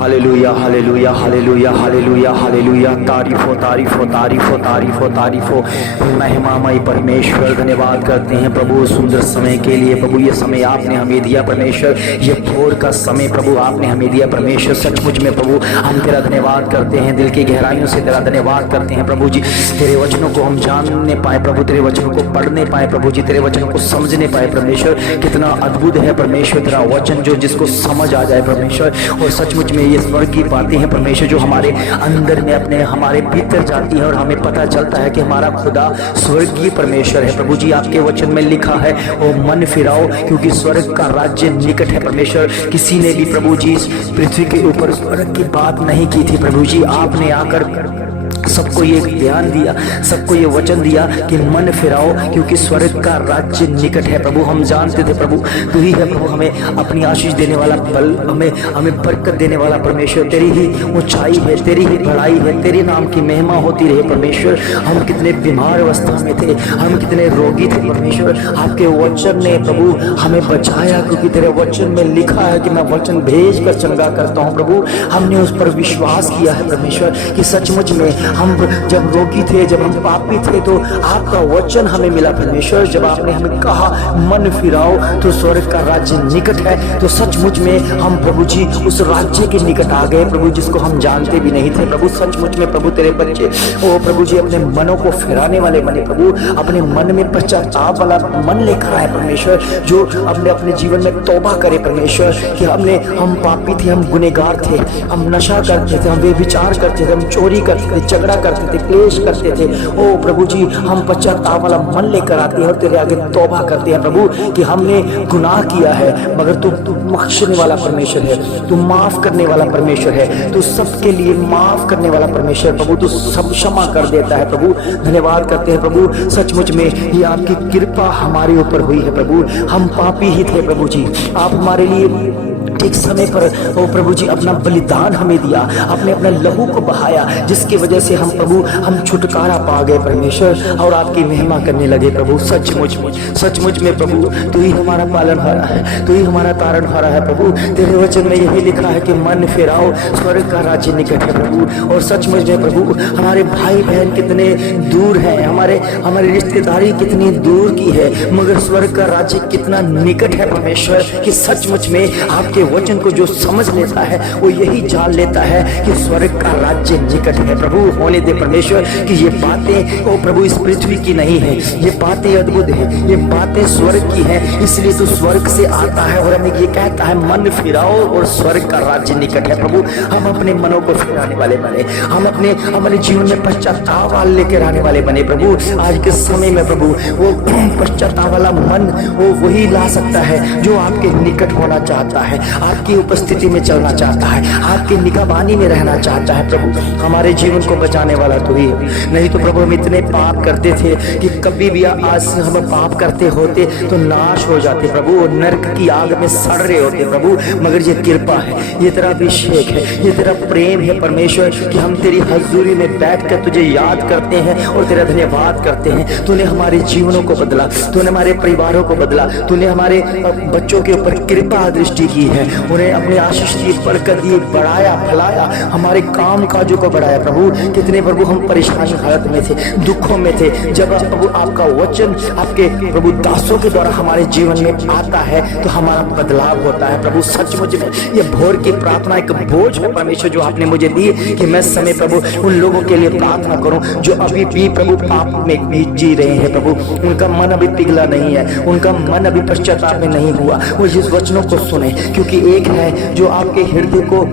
Hallelujah hallelujah hallelujah hallelujah hallelujah. तारीफ हो तारीफ हो तारीफ हो तारीफ हो तारीफ हो। महिमामय परमेश्वर धन्यवाद करते हैं प्रभु सुंदर समय के लिए। प्रभु ये समय आपने हमें दिया परमेश्वर, ये भोर का समय प्रभु आपने हमें दिया परमेश्वर। सचमुच में प्रभु हम तेरा धन्यवाद करते हैं, दिल की गहराइयों से तेरा धन्यवाद करते हैं प्रभु जी। तेरे वचनों को हम जानने पाए प्रभु, तेरे वचनों को पढ़ने पाए प्रभु जी, तेरे वचनों को समझने पाए परमेश्वर। कितना अद्भुत है परमेश्वर तेरा वचन, जो जिसको समझ आ जाए परमेश्वर। और सचमुच में ये स्वर्ग की बातें हैं परमेश्वर, जो हमारे अंदर में अपने हमारे भीतर जाती है और हमें पता चलता है कि हमारा खुदा स्वर्गीय परमेश्वर है प्रभु जी। आपके वचन में लिखा है ओ मन फिराओ, क्योंकि स्वर्ग का राज्य निकट है परमेश्वर। किसी ने भी प्रभु जी पृथ्वी के ऊपर स्वर्ग की बात नहीं की थी प्रभु जी। आपने आकर सबको ये ज्ञान दिया, सबको ये वचन दिया कि मन फिराओ, क्योंकि स्वर्ग का राज्य निकट है प्रभु। हम जानते थे प्रभु तू ही है प्रभु, हमें अपनी आशीष देने वाला बल, हमें बरकत देने वाला परमेश्वर। तेरी ही ऊंचाई है, तेरी ही बड़ाई है, तेरे नाम की महिमा होती रहे परमेश्वर। हम कितने बीमार अवस्था में थे, हम कितने रोगी थे परमेश्वर, आपके वचन ने प्रभु हमें बचाया, क्योंकि तेरे वचन में लिखा है कि मैं वचन भेज कर चंगा करता हूँ प्रभु। हमने उस पर विश्वास किया है परमेश्वर कि सचमुच में हम जब रोगी थे, जब हम पापी थे, तो आपका वचन हमें मिला परमेश्वर। जब आपने हमें कहा मन फिराओ तो स्वर्ग का राज्य निकट है, तो सचमुच में हम प्रभु जी उस राज्य के निकट आ गए प्रभु, जिसको हम जानते भी नहीं थे प्रभु। सचमुच में प्रभु तेरे बच्चे ओ प्रभु जी अपने मनों को फिराने वाले बने प्रभु, अपने मन में पश्चाताप वाला मन लेकर आए परमेश्वर, जो अपने अपने जीवन में तौबा करे परमेश्वर कि हम पापी थे, हम गुनहगार थे, हम नशा करते थे, हम व्यभिचार करते थे, हम चोरी करते थे, झगड़ा करते थे, क्लेश करते थे। ओ प्रभु जी हम पश्चाताप वाला मन लेकर आते हैं और तेरे आगे तौबा करते हैं प्रभु कि हमने गुनाह किया है, मगर तू बख्शने वाला परमेश्वर है, तू माफ करने वाला परमेश्वर है, तू सबके लिए माफ करने वाला परमेश्वर प्रभु, तू सब क्षमा कर देता है प्रभु। धन्यवाद करते हैं प्रभु, सचमुच में ये आपकी कृपा हमारे ऊपर हुई है प्रभु। हम पापी ही थे प्रभु जी, आप हमारे लिए ठीक समय पर ओ प्रभु जी अपना बलिदान हमें दिया, आपने अपने लहू को बहाया, जिसकी वजह से हम प्रभु हम छुटकारा पा गए परमेश्वर और आपकी महिमा करने लगे प्रभु। सचमुच में प्रभु तू ही हमारा पालनहारा है, तू ही हमारा तारणहारा है प्रभु। तेरे वचन में यही लिखा है कि मन फिराओ स्वर्ग का राज्य निकट है प्रभु। और सचमुच में प्रभु हमारे भाई बहन कितने दूर हैं, हमारी रिश्तेदारी कितनी दूर की है, मगर स्वर्ग का राज्य कितना निकट है परमेश्वर कि सचमुच में आपके वचन को जो समझ लेता है वो यही जान लेता है कि स्वर्ग का राज्य निकट है प्रभु। होने दे परमेश्वर कि ये बातें ओ प्रभु इस पृथ्वी की नहीं है, ये बातें अद्भुत है, ये बातें स्वर्ग की है, इसलिए तो स्वर्ग से आता है और हमें ये कहता है मन फिराओ और स्वर्ग का राज्य निकट है प्रभु। हम अपने मनों को फिराने वाले बने, हम हमारे जीवन में पश्चाताप लेकर आने वाले बने प्रभु। आज के समय में प्रभु वो पश्चाताप वाला मन वो वही ला सकता है जो आपके निकट होना चाहता है, आपकी उपस्थिति में चलना चाहता है, आपकी निगहबानी में रहना चाहता है प्रभु। हमारे जीवन को बचाने वाला तू ही है, नहीं तो प्रभु हम इतने पाप करते थे कि कभी भी आज हम पाप करते होते तो नाश हो जाते प्रभु, और नरक की आग में सड़ रहे होते प्रभु। मगर ये कृपा है, ये तेरा अभिषेक है, ये तेरा प्रेम है परमेश्वर कि हम तेरी हजूरी में बैठकर तुझे याद करते हैं और तेरा धन्यवाद करते हैं। तूने हमारे जीवनों को बदला, तूने हमारे परिवारों को बदला, तूने हमारे बच्चों के ऊपर कृपा दृष्टि की है, उन्हें अपनी आशीष दी, बरकत दी, बढ़ाया, फैलाया, हमारे काम काजों को बढ़ाया। प्रभु कितने प्रभु हम परेशानी हालत में थे, दुखों में थे, जब प्रभु आपका वचन आपके प्रभु दासों के द्वारा हमारे जीवन में आता है तो हमारा बदलाव होता है। प्रभु सचमुच में ये भोर की प्रार्थना एक बोझ है परमेश्वर जो आपने मुझे दी कि मैं समय प्रभु उन लोगों के लिए प्रार्थना करूं जो अभी भी प्रभु पाप में जी रहे हैं। प्रभु उनका मन अभी पिघला नहीं है, उनका मन अभी पश्चाताप में नहीं हुआ, वो जिस वचनों को सुने, क्योंकि एक है जो आपके हृदय को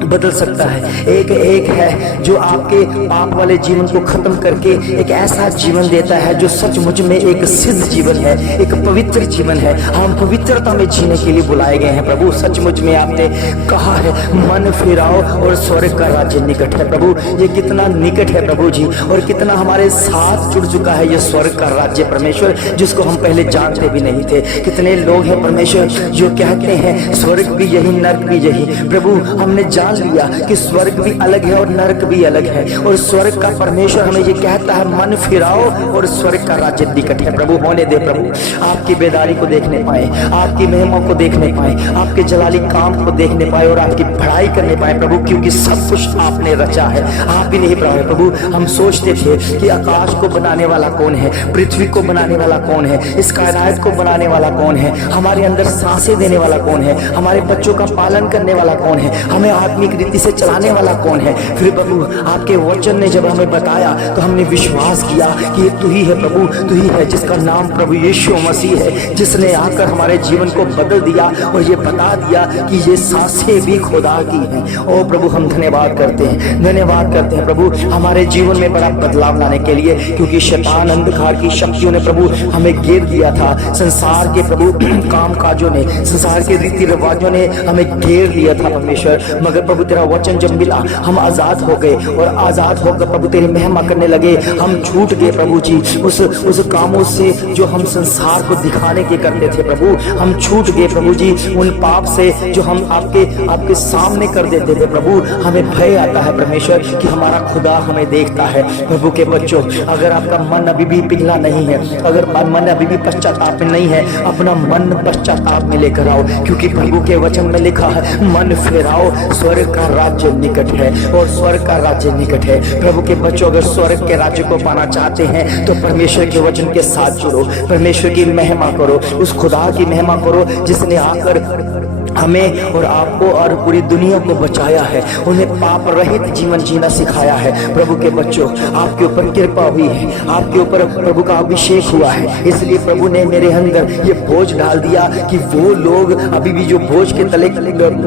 बदल सकता है, एक है जो आपके पाप वाले जीवन को खत्म करके एक ऐसा जीवन देता है जो सचमुच में एक सिद्ध जीवन है, एक पवित्र जीवन है। हम पवित्रता में जीने के लिए बुलाए गए हैं। प्रभु सचमुच में आपने कहा है मन फिराओ और स्वर्ग का राज्य निकट है। प्रभु ये कितना निकट है प्रभु जी, और कितना हमारे साथ जुड़ चुका है ये स्वर्ग का राज्य परमेश्वर, जिसको हम पहले जानते भी नहीं थे। कितने लोग हैं परमेश्वर जो कहते हैं स्वर्ग भी यही, नर्क भी यही। प्रभु हमने जान लिया कि स्वर्ग भी अलग है और नरक भी अलग है, और स्वर्ग का परमेश्वर हमें ये कहता है मन फिराओ और स्वर्ग का राज्य निकट है। प्रभु होने दे प्रभु, आपकी बेदारी को देखने पाए, आपकी महिमा को देखने पाए, आपके जलाली काम को देखने पाए और आपकी बढ़ाई करने पाए प्रभु, क्योंकि सब कुछ आपने रचा है, आप ही नहीं बनाए। प्रभु हम सोचते थे कि आकाश को बनाने वाला कौन है, पृथ्वी को बनाने वाला कौन है, इस कायनात को बनाने वाला कौन है, हमारे अंदर सांसें देने वाला कौन है, हमारे बच्चों का पालन करने वाला कौन है, हमें आत्मिक रीति से चलाने वाला कौन है। फिर प्रभु आपके वचन ने जब हमें बताया तो हमने विश्वास किया कि ये तू ही है प्रभु, तू ही है जिसका नाम प्रभु यीशु मसीह है, जिसने आकर हमारे जीवन को बदल दिया और ये बता दिया कि ये सांसें भी खुदा की हैं। ओ प्रभु हम धन्यवाद करते हैं, धन्यवाद करते हैं प्रभु हमारे जीवन में बड़ा बदलाव लाने के लिए, क्योंकि शैतान अंधकार की शक्तियों ने प्रभु हमें घेर दिया था, संसार के प्रभु काम काजों ने, संसार के रीति रिवाजों ने हमें घेर दिया था परमेश्वर। मगर प्रभु तेरा वचन जब मिला हम आजाद हो गए, और आजाद होकर प्रभु तेरी महिमा करने लगे। हम छूट गए प्रभु जी उस कामों से जो हम संसार को दिखाने के करते थे। प्रभु हम छूट गए प्रभु जी उन पाप से जो हम आपके सामने कर देते थे। प्रभु हमें भय आता है परमेश्वर कि हमारा खुदा हमें देखता है। प्रभु के बच्चों अगर आपका मन अभी भी पिघला नहीं है, अगर मन अभी भी पश्चाताप में नहीं है, अपना मन पश्चाताप में लेकर आओ, क्योंकि प्रभु के वचन में लिखा है मन फिराओ स्वर्ग का राज्य निकट है, और स्वर्ग का राज्य निकट है। प्रभु के बच्चों अगर स्वर्ग के राज्य को पाना चाहते हैं तो परमेश्वर के वचन के साथ जुड़ो, परमेश्वर की महिमा करो, उस खुदा की महिमा करो जिसने आकर हमें और आपको और पूरी दुनिया को बचाया है, उन्हें पाप रहित जीवन जीना सिखाया है। प्रभु के बच्चों आपके ऊपर कृपा हुई है, आपके ऊपर प्रभु का अभिषेक हुआ है, इसलिए प्रभु ने मेरे अंदर ये बोझ डाल दिया कि वो लोग अभी भी जो बोझ के तले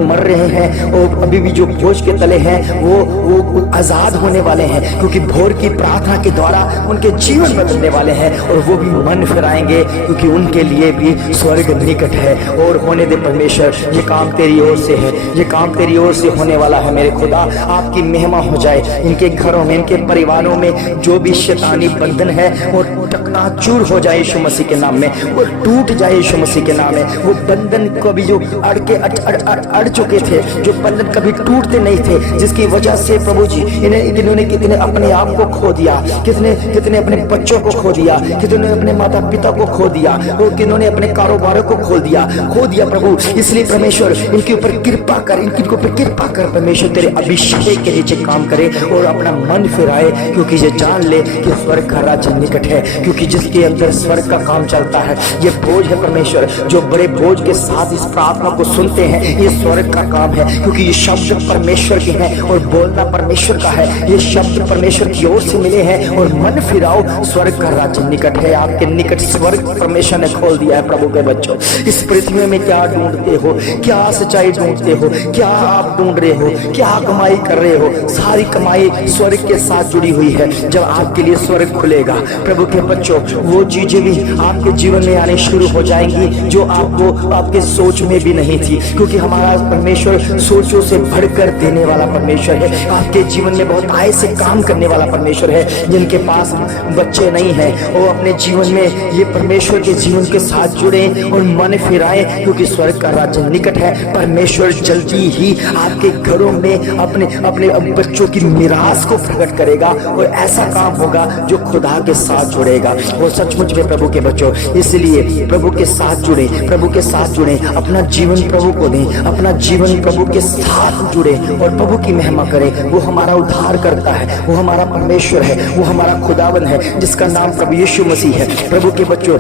मर रहे हैं और अभी भी जो बोझ के तले हैं वो आजाद होने वाले हैं, क्योंकि भोर की प्रार्थना के द्वारा उनके जीवन बदलने वाले हैं और वो भी मन फिराएंगे, क्योंकि उनके लिए भी स्वर्ग निकट है। और होने दे परमेश्वर, ये काम तेरी ओर से है, ये काम तेरी ओर से होने वाला है। मेरे खुदा आपकी महिमा हो जाए, इनके घरों में, इनके परिवारों में जो भी शैतानी बंधन है वो टकनाचूर हो जाए यीशु मसीह के नाम में, वो टूट जाए यीशु मसीह के नाम में। वो बंधन कभी जो अड़ चुके थे, जो बंधन कभी टूटते नहीं थे, जिसकी वजह से प्रभु जी इन्होंने कितने अपने आप को खो दिया, कितने अपने बच्चों को खो दिया, कितने अपने माता पिता को खो दिया, और किन्होंने अपने कारोबारों को खो दिया प्रभु। इसलिए परमेश्वर इनके ऊपर कृपा कर, इनके ऊपर कृपा कर परमेश्वर, तेरे अभिषेक के नीचे काम करे और अपना मन फिराए, क्योंकि ये जान ले कि स्वर्ग का राज्य निकट है, क्योंकि जिसके अंदर स्वर्ग का काम चलता है। ये बोझ है परमेश्वर, जो बड़े बोझ के साथ इस प्रार्थना को सुनते हैं, ये स्वर्ग का काम है, क्योंकि ये शब्द परमेश्वर के हैं और बोलना परमेश्वर का है। ये शब्द परमेश्वर की ओर से मिले हैं और मन फिराओ स्वर्ग का राज्य निकट है। आपके निकट स्वर्ग परमेश्वर ने खोल दिया है। प्रभु के बच्चों, इस पृथ्वी में क्या ढूंढते हो, क्या सच्चाई ढूंढते हो, क्या आप ढूंढ रहे हो, क्या कमाई कर रहे हो, सारी कमाई स्वर्ग के साथ जुड़ी हुई है। जब आपके लिए स्वर्ग खुलेगा प्रभु के बच्चों, वो चीजें भी आपके जीवन में आने शुरू हो जाएंगी जो आपको आपके सोच में भी नहीं थी, क्योंकि हमारा परमेश्वर सोचों से बढ़कर देने वाला परमेश्वर है। आपके जीवन में बहुत आय से काम करने वाला परमेश्वर है। जिनके पास बच्चे नहीं है वो अपने जीवन में ये परमेश्वर के जीवन के साथ जुड़े और मन फिराए, क्योंकि स्वर्ग का राज्य निकट निकट है। परमेश्वर जल्दी ही आपके घरों में अपने अपने बच्चों की मिरास को प्रकट करेगा और ऐसा काम होगा जो खुदा के साथ जुड़ेगा। वो सचमुच में प्रभु के बच्चों, इसलिए प्रभु के साथ जुड़े, प्रभु के साथ जुड़े, अपना जीवन प्रभु को दें, अपना जीवन प्रभु के साथ जुड़े और प्रभु की महिमा करें। वो हमारा उद्धार करता है, वो हमारा परमेश्वर है, वो हमारा खुदावन है जिसका नाम प्रभु यीशु मसीह है। प्रभु के बच्चों,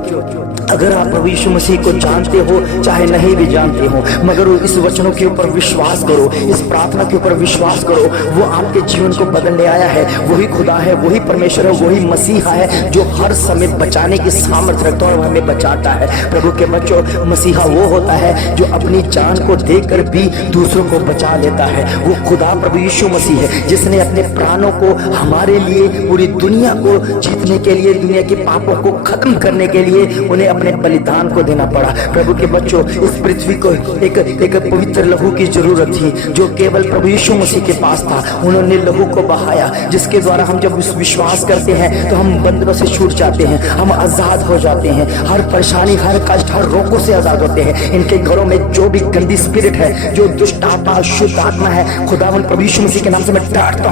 अगर आप प्रभु यीशु मसीह को जानते हो चाहे नहीं भी जानते हो, मगर इस वचनों के ऊपर विश्वास करो, इस प्रार्थना के ऊपर विश्वास करो, वो आपके जीवन को बदलने आया है। वही खुदा है, वही परमेश्वर है, वही मसीहा है जो हर समय बचाने की सामर्थ्य रखता है और हमें बचाता है। प्रभु के बच्चों, मसीहा वो होता है जो अपनी जान को देकर भी दूसरों को बचा लेता है। वो खुदा प्रभु यीशु मसीह है जिसने अपने प्राणों को हमारे लिए, पूरी दुनिया को जीतने के लिए, दुनिया के पापों को खत्म करने के लिए उन्हें अपने बलिदान को देना पड़ा। प्रभु के बच्चों, इस पृथ्वी को एक पवित्र लहू की जरूरत थी जो केवल प्रभु यीशु मसीह के पास था। उन्होंने लहू को बहाया जिसके द्वारा हम जब विश्वास करते हैं तो हम बंधनों से छूट जाते हैं, हम आजाद हो जाते हैं, हर परेशानी, हर कष्ट, हर रोगों से आजाद होते हैं। इनके घरों में जो भी गंदी स्पिरिट है, जो दुष्ट आत्मा, शुद्ध आत्मा है, खुदावन प्रभु यीशु मसीह के नाम से मैं डांटता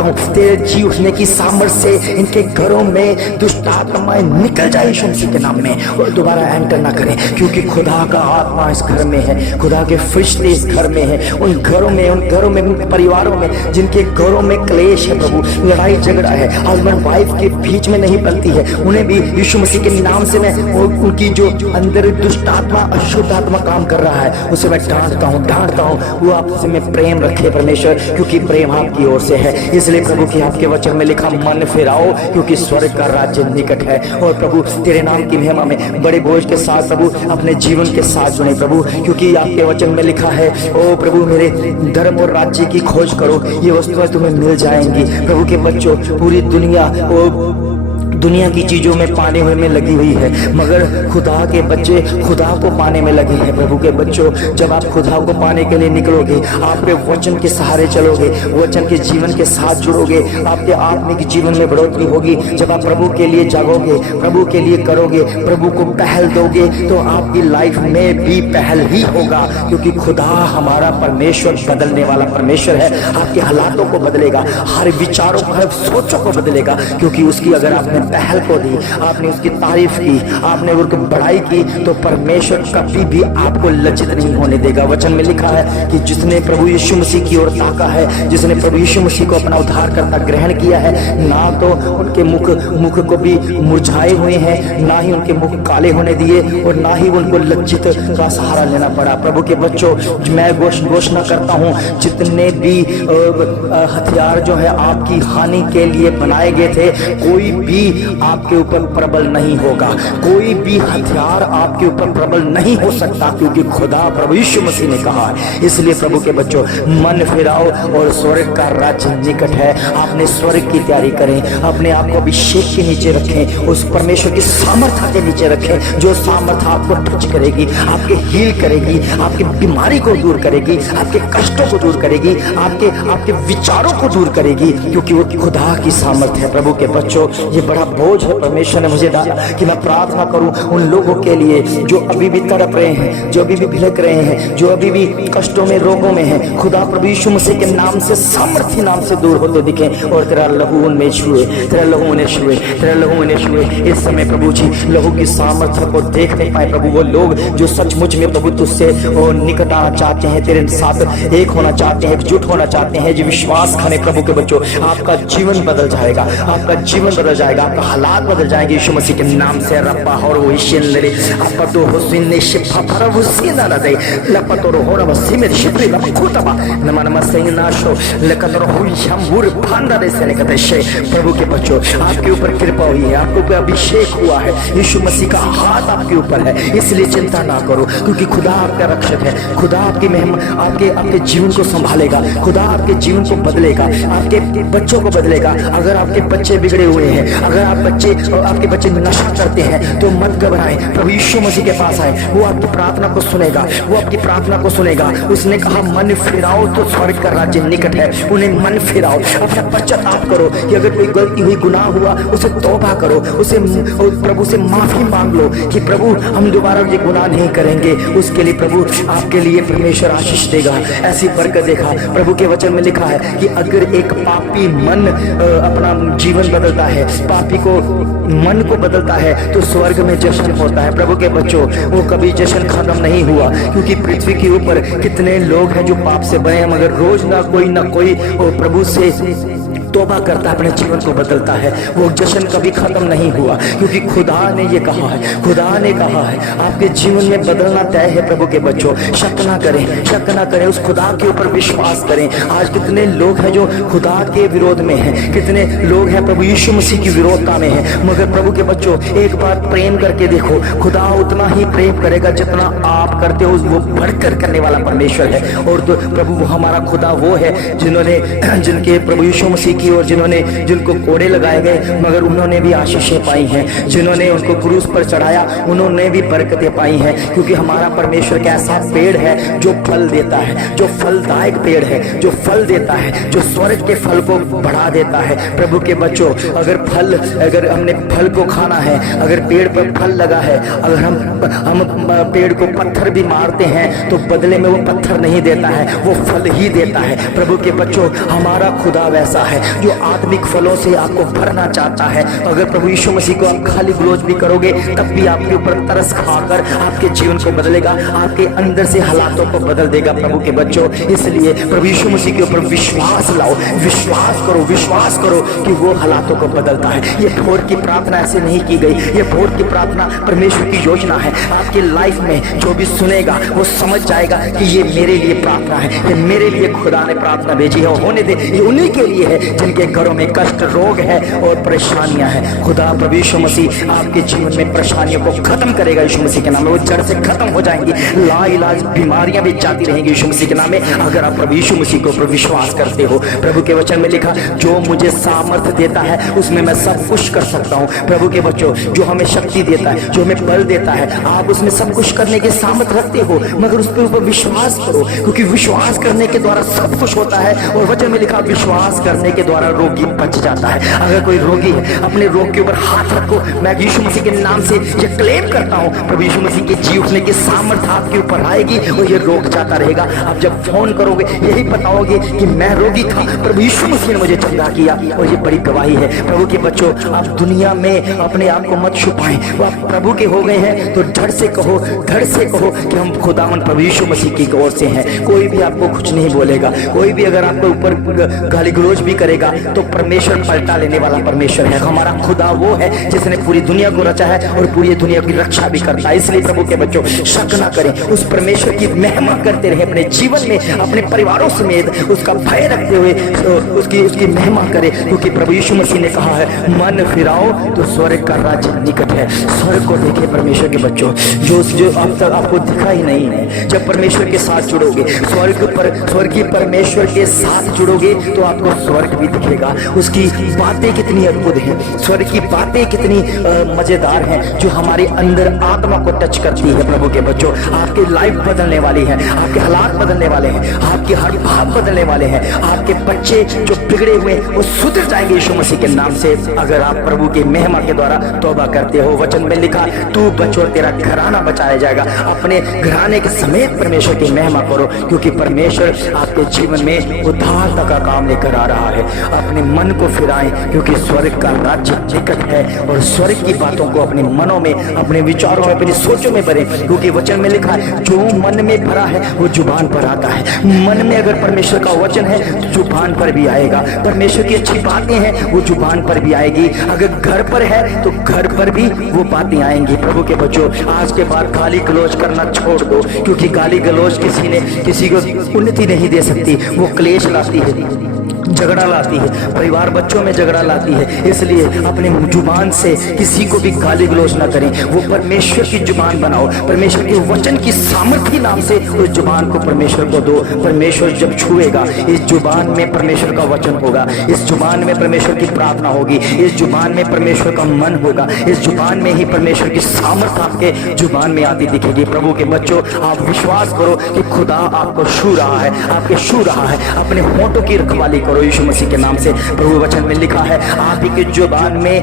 हूँ। तेरे जी उठने की सामर्थ्य से इनके घरों में दुष्ट आत्माएं निकल जाए यीशु मसीह के नाम में और दोबारा एंटर ना करें, क्योंकि खुदा का आत्मा इस घर में है, खुदा के फरिश्ते इस घर में है। उन घरों में, उन परिवारों में जिनके घरों में क्लेश है प्रभु, लड़ाई झगड़ा है, हस्बैंड वाइफ के बीच में नहीं बनती है, उन्हें भी यीशु मसीह के नाम से मैं उनकी जो अंदर दुष्ट आत्मा, अशुद्ध आत्मा काम कर रहा है उसे मैं डांटता हूँ। वो आपसे में प्रेम रखे परमेश्वर, क्योंकि प्रेम आपकी ओर से है। इसलिए प्रभु की आपके वचन में लिखा, मन फिराओ क्योंकि स्वर्ग का राज्य निकट है। और प्रभु तेरे नाम की महिमा में बड़े बोझ के साथ प्रभु अपने जीवन के साथ जुड़े प्रभु, क्योंकि आपके वचन में लिखा है, ओ प्रभु मेरे धर्म और राज्य की खोज करो, ये वस्तुएं तुम्हें मिल जाएंगी। प्रभु के बच्चों, पूरी दुनिया की चीजों में पाने हुए में लगी हुई है, मगर खुदा के बच्चे खुदा को पाने में लगे हैं। प्रभु के बच्चों, जब आप खुदा को पाने के लिए निकलोगे, आप पे वचन के सहारे चलोगे, वचन के जीवन के साथ जुड़ोगे, आपके आत्मिक जीवन में बढ़ोतरी होगी। जब आप प्रभु के लिए जागोगे, प्रभु के लिए करोगे, प्रभु को पहल दोगे, तो आपकी लाइफ में भी पहल ही होगा, क्योंकि खुदा हमारा परमेश्वर बदलने वाला परमेश्वर है। आपके हालातों को बदलेगा, हर विचारों को, हर सोचों को बदलेगा, क्योंकि उसकी अगर आपने पहल को दी, आपने उसकी तारीफ की, आपने उसकी बड़ाई की, तो परमेश्वर कभी भी आपको लज्जित नहीं होने देगा। वचन में लिखा है कि जिसने प्रभु यीशु मसीह की ओर ताका है, जिसने प्रभु यीशु मसीह को अपना उद्धार करता ग्रहण किया है, ना तो उनके मुख को भी मुरझाए हुए हैं, ना ही उनके मुख काले होने दिए और ना ही उनको लज्जित का सहारा लेना पड़ा। प्रभु के बच्चों, मैं घोषणा करता हूँ, जितने भी हथियार जो है आपकी हानि के लिए बनाए गए थे, कोई भी आपके ऊपर प्रबल नहीं होगा, कोई भी हथियार आपके ऊपर प्रबल नहीं हो सकता, क्योंकि खुदा प्रभु यीशु मसीह ने कहा है। इसलिए प्रभु के बच्चों, मन फिराओ और स्वर्ग का राज्य निकट है। आपने स्वर्ग की तैयारी करें, अपने आप को अभिषेक के नीचे रखें, उस परमेश्वर की सामर्थ्य के नीचे रखें, जो सामर्थ्य आपको टच करेगी, आपके हील करेगी, आपकी बीमारी को दूर करेगी, आपके कष्टों को दूर करेगी, आपके विचारों को दूर करेगी, क्योंकि वो खुदा की सामर्थ्य है। प्रभु के बच्चों, ये बड़ा बोझ है परमेश्वर ने मुझे डाला कि मैं प्रार्थना करूं उन लोगों के लिए जो अभी भी तड़प रहे हैं, जो अभी भी भिलक रहे हैं, जो अभी भी कष्टों में, रोगों में हैं। खुदा प्रभु यीशु मसीह के नाम से, सामर्थ्य नाम से दूर होते दिखे और तेरा लहू उनमें छुए, तेरा लहू उन्हें छुए, तेरा लहू उन्हें छुए। इस समय प्रभु जी लहू की सामर्थ्य को देखने पाए प्रभु, वो लोग जो सचमुच में प्रभु तुझसे निकट आना चाहते हैं, तेरे साथ एक होना चाहते हैं, एकजुट होना चाहते हैं, जो विश्वास खाने प्रभु के बच्चों, आपका जीवन बदल जाएगा, आपका जीवन बदल जाएगा, आपका हालात बदल जाएंगे यीशु मसीह के नाम से। रब्बा और वो इशेंदरे अपतो हुसैन ने शिफा पर हुसैन ना दे लपतो हो रहा सिमर शिप्री लपखुतबा नमन मसैनाशो लकतो हुई शंभुर भांडा दे से निकते शे। प्रभु के बच्चों, आपके ऊपर कृपा हुई है, आपके ऊपर अभिषेक हुआ है, यीशु मसीह का हाथ आपके ऊपर है, इसलिए चिंता ना करो, क्योंकि खुदा आपका रक्षक है। खुदा आपकी महिमा, आपके जीवन को संभालेगा, खुदा आपके जीवन को बदलेगा, आपके बच्चों को बदलेगा। अगर आपके बच्चे बिगड़े हुए हैं, अगर आप बच्चे आपके बच्चे नशा करते हैं तो मत घबराएं, प्रभु यीशु मसीह के पास आए, वो आपकी प्रार्थना को सुनेगा, वो आपकी प्रार्थना को सुनेगा। उसने कहा मन फिराओ तो स्वर्ग का राज्य निकट है। उन्हें मन फिराओ, अपना पश्चाताप करो कि अगर कोई गलती हुई, गुनाह हुआ, उसे तौबा करो, उसे प्रभु से माफी मांग लो कि प्रभु हम दोबारा ये गुनाह नहीं करेंगे। उसके लिए प्रभु आपके लिए परमेश्वर आशीष देगा, ऐसी बरकत देखा। प्रभु के वचन में लिखा है कि अगर एक पापी मन अपना जीवन बदलता है, पापी को मन को बदलता है तो स्वर्ग में जश्न होता है। प्रभु के बच्चों, वो कभी जश्न खत्म नहीं हुआ, क्योंकि पृथ्वी के ऊपर कितने लोग हैं जो पाप से बने हैं, मगर रोज ना कोई वो प्रभु से तौबा करता है, अपने जीवन को बदलता है। वो जश्न कभी खत्म नहीं हुआ, क्योंकि खुदा ने ये कहा है, खुदा ने कहा है आपके जीवन में बदलना तय है। प्रभु के बच्चों, शक ना करें, शक ना करें, उस खुदा के ऊपर विश्वास करें। आज कितने लोग हैं जो खुदा के विरोध में हैं, कितने लोग हैं प्रभु यीशु मसीह की विरोधता में हैं, मगर प्रभु के बच्चों एक बार प्रेम करके देखो, खुदा उतना ही प्रेम करेगा जितना आप करते हो। वो बढ़कर करने वाला परमेश्वर है। और तो प्रभु हमारा खुदा वो है जिनके प्रभु यीशु मसीह की और जिनको कोड़े लगाए गए, मगर उन्होंने भी आशीषें पाई हैं। जिन्होंने उनको क्रूस पर चढ़ाया, उन्होंने भी बरकतें पाई हैं। क्योंकि हमारा परमेश्वर का ऐसा पेड़ है जो फल देता है, जो फलदायक पेड़ है, जो फल देता है, जो स्वर्ग के फल को बढ़ा देता है। प्रभु के बच्चों, अगर हमने फल को खाना है, अगर पेड़ पर फल लगा है, अगर हम पेड़ को पत्थर भी मारते हैं तो बदले में वो पत्थर नहीं देता है, वो फल ही देता है। प्रभु के बच्चों, हमारा खुदा वैसा है जो आत्मिक फलों से आपको भरना चाहता है। अगर प्रभु यीशु मसीह को आप खाली ग्लोज भी करोगे तब भी आपके ऊपर तरस खाकर आपके जीवन को बदलेगा, आपके अंदर से हालातों को बदल देगा। प्रभु के बच्चों, इसलिए प्रभु यीशु मसीह के ऊपर विश्वास लाओ, विश्वास करो कि वो हालातों को बदलता है। ये भोर की प्रार्थना ऐसे नहीं की गई, ये भोर की प्रार्थना परमेश्वर की योजना है। आपकी लाइफ में जो भी सुनेगा वो समझ जाएगा कि ये मेरे लिए प्रार्थना है, ये मेरे लिए खुदा ने प्रार्थना भेजी है। होने दे, ये उन्हीं के लिए है जिनके घरों में कष्ट, रोग है और परेशानियां हैं। खुदा प्रभु यीशु मसीह आपके जीवन में परेशानियों को खत्म करेगा यीशु मसीह के नाम में। वो जड़ से खत्म हो जाएंगी, लाइलाज बीमारियां भी जाती रहेंगी यीशु मसीह के नाम में, अगर आप प्रभु यीशु मसीह को विश्वास करते हो। प्रभु के वचन में लिखा, जो मुझे सामर्थ्य देता है उसमें मैं सब कुछ कर सकता हूँ। प्रभु के बच्चों, जो हमें शक्ति देता है, जो हमें बल देता है, आप उसमें सब कुछ करने के सामर्थ्य रखते हो, मगर उस पर ऊपर विश्वास करो, क्योंकि विश्वास करने के द्वारा सब कुछ होता है। और वचन में लिखा, विश्वास करने के द्वारा रोगी बच जाता है। अगर कोई रोगी है, अपने रोग के ऊपर हाथ रखो। मैं यीशु मसीह के नाम से ये क्लेम करता हूँ, प्रभु यीशु मसीह के जी उठने की सामर्थ्य आपके ऊपर आएगी और ये रोग जाता रहेगा। आप जब फोन करोगे यही बताओगे कि मैं रोगी था, प्रभु यीशु मसीह ने मुझे चंगा किया, और ये बड़ी गवाही है। प्रभु के बच्चों, आप दुनिया में अपने आप को मत छुपाएं। वो आप प्रभु के हो गए हैं तो धड़ से कहो कि हम खुदावन प्रभु यीशु मसीह की ओर से हैं। कोई भी आपको कुछ नहीं बोलेगा, कोई भी अगर आपको ऊपर गाली गलौज भी करेगा तो परमेश्वर पलटा लेने वाला परमेश्वर है। हमारा खुदा वो है जिसने पूरी दुनिया को रचा है और पूरी दुनिया की रक्षा भी करता है। इसलिए प्रभु के बच्चों, शक ना करें, उस परमेश्वर की महिमा करते रहे अपने जीवन में, अपने परिवारों समेत उसका भय रखते हुए उसकी महिमा करें, क्योंकि प्रभु यीशु मसीह ने कहा है, मन फिराओ तो स्वर्ग का राज्य निकट है। स्वर्ग को देखे परमेश्वर के बच्चों, जो अब तक आपको दिखा ही नहीं है। जब परमेश्वर के साथ जुड़ोगे, स्वर्गीय परमेश्वर के साथ जुड़ोगे तो आपको स्वर्ग भी दिखेगा। उसकी बातें कितनी अद्भुत हैं, स्वर्ग की बातें कितनी मजेदार हैं, जो हमारे अंदर आत्मा को टच करती है। प्रभु के बच्चों, आपकी लाइफ बदलने वाली है, आपके हालात बदलने वाले हैं, आपके हर भाव बदलने वाले हैं। आपके बच्चे जो बिगड़े हुए वो सुधर जाएंगे यीशु मसीह के नाम से, अगर आप प्रभु की महिमा के द्वारा तौबा करते हो। वचन में लिखा, तू बचो तेरा घराना बचाया जाएगा। अपने घराने के समेत परमेश्वर की महिमा करो, क्योंकि परमेश्वर आपके जीवन में उद्धारता का काम लेकर आ रहा है। अपने मन को फिराएं, क्योंकि स्वर्ग का राज्य निकट है, और स्वर्ग की बातों को अपने मनों में, अपने विचारों में, अपनी सोचों में भरें, क्योंकि वचन में लिखा है, जो मन में भरा है वो जुबान पर आता है। मन में अगर परमेश्वर का वचन है तो जुबान पर भी आएगा। परमेश्वर की अच्छी बातें हैं वो जुबान पर भी आएगी। अगर घर पर है तो घर पर भी वो बातें आएंगी। प्रभु के बच्चों, आज के बाद गाली गलौज करना छोड़ दो, क्योंकि गाली गलौज किसी को उन्नति नहीं दे सकती, वो क्लेश लाती है। झगड़ा लाती है, परिवार बच्चों में झगड़ा लाती है। इसलिए अपने जुबान से किसी को भी गाली गलौज ना करें, वो परमेश्वर की जुबान बनाओ, परमेश्वर के वचन की सामर्थ्य नाम से उस जुबान को परमेश्वर को दो। परमेश्वर जब छुएगा, इस जुबान में परमेश्वर का वचन होगा, इस जुबान में परमेश्वर की प्रार्थना होगी, इस जुबान में परमेश्वर का मन होगा, इस जुबान में ही परमेश्वर की सामर्थ्य आपके जुबान में आती दिखेगी। प्रभु के बच्चों, आप विश्वास करो कि खुदा आपको छू रहा है, आपके छू रहा है। अपने होंठों की रखवाली करो यीशु मसीह के नाम से। प्रभु वचन में लिखा है, आप ही की जुबान में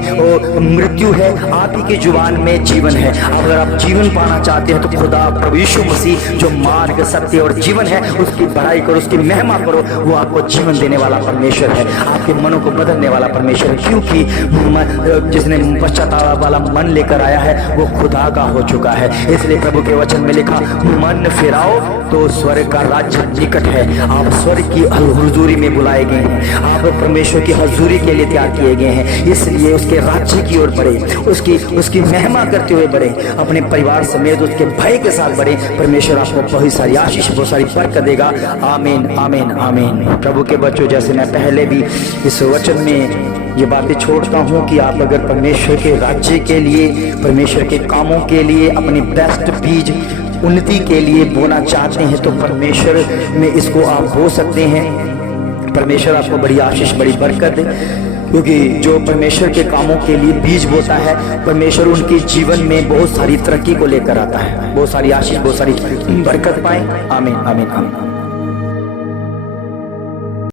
मृत्यु है, आप ही की जुबान में जीवन है। अगर आप जीवन पाना चाहते हैं तो खुदा प्रभु यीशु मसीह जो मार्ग, सत्य और जीवन है, उसकी बड़ाई करो, उसकी महिमा करो। वो आपको जीवन देने वाला परमेश्वर है, आपके मनों को बदलने वाला परमेश्वर है। क्योंकि जिसने पश्चाताप वाला मन लेकर आया है वो खुदा का हो चुका है। इसलिए प्रभु के वचन में लिखा, मन फिराओ तो स्वर्ग का राज्य निकट है। आप स्वर्ग की हुजूरी में बुलाए गए हैं, आप परमेश्वर की हजूरी के लिए तैयार किए गए हैं। इसलिए उसके राज्य की ओर बढ़े, उसकी महिमा करते हुए बढ़े, अपने परिवार समेत उसके भय के साथ बढ़े। परमेश्वर आपको बहुत सारी आशीष, बहुत सारी बरकत देगा। आमीन, आमीन, आमीन। प्रभु के बच्चों, जैसे मैं पहले भी इस वचन में ये बातें छोड़ता हूँ कि आप अगर परमेश्वर के राज्य के लिए, परमेश्वर के कामों के लिए अपनी बेस्ट बीज उन्नति के लिए बोना चाहते हैं तो परमेश्वर में इसको आप बो सकते हैं। परमेश्वर आपको बड़ी आशीष, बड़ी बरकत दे। क्योंकि जो परमेश्वर के कामों के लिए बीज बोता है, परमेश्वर उनके जीवन में बहुत सारी तरक्की को लेकर आता है, बहुत सारी आशीष, बहुत सारी बरकत पाए। आमीन, आमीन, आमीन।